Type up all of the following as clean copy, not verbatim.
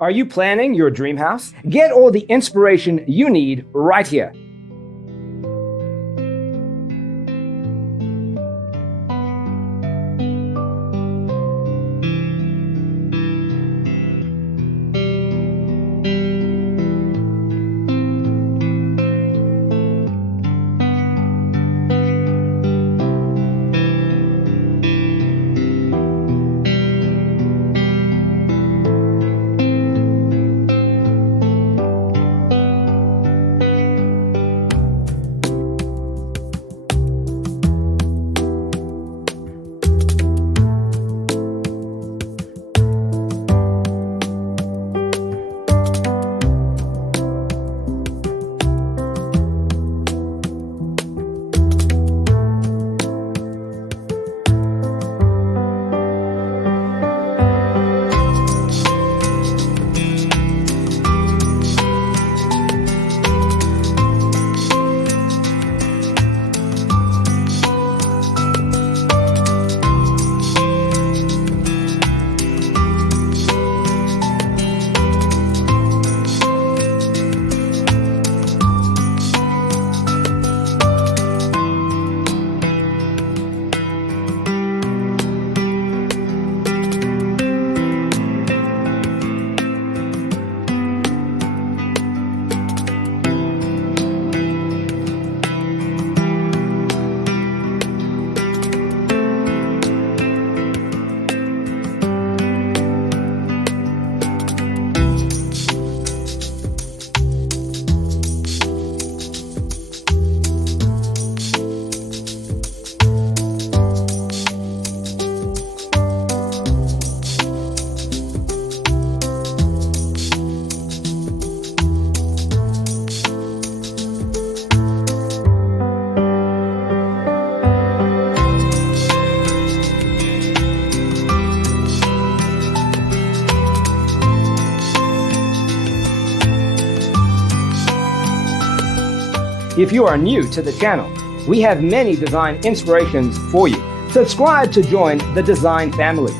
Are you planning your dream house? Get all the inspiration you need right here. If you are new to the channel, we have many design inspirations for you. Subscribe to join the design family.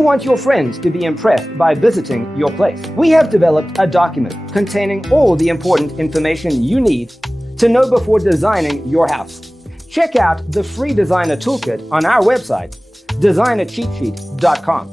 You want your friends to be impressed by visiting your place. We have developed a document containing all the important information you need to know before designing your house. Check out the free designer toolkit on our website, designercheatsheet.com.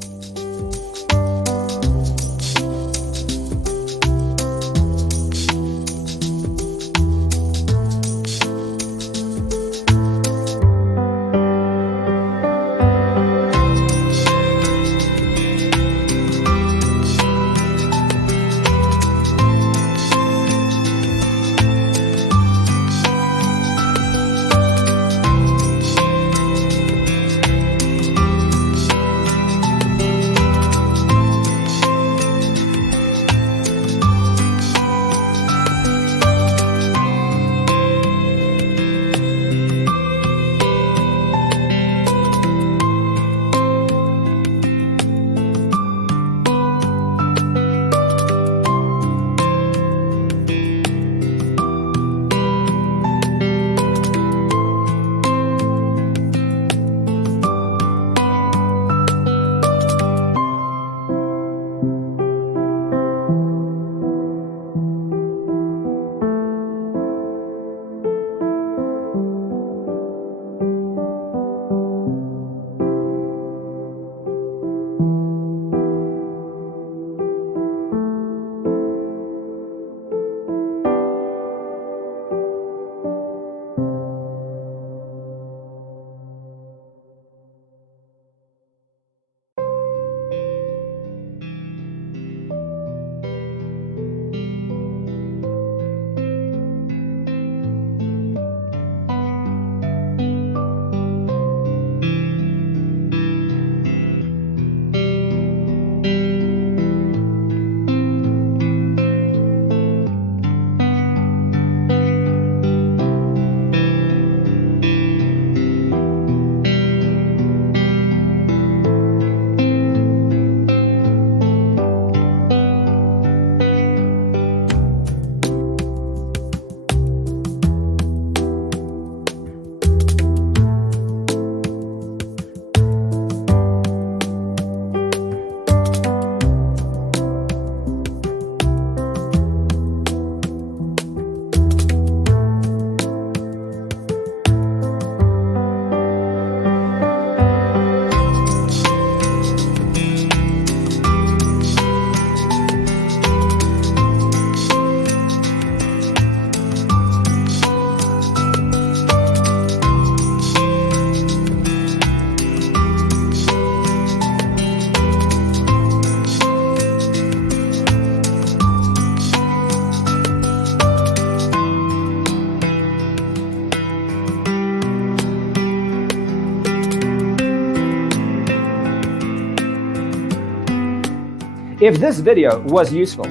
If this video was useful,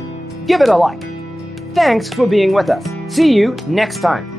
give it a like. Thanks for being with us. See you next time.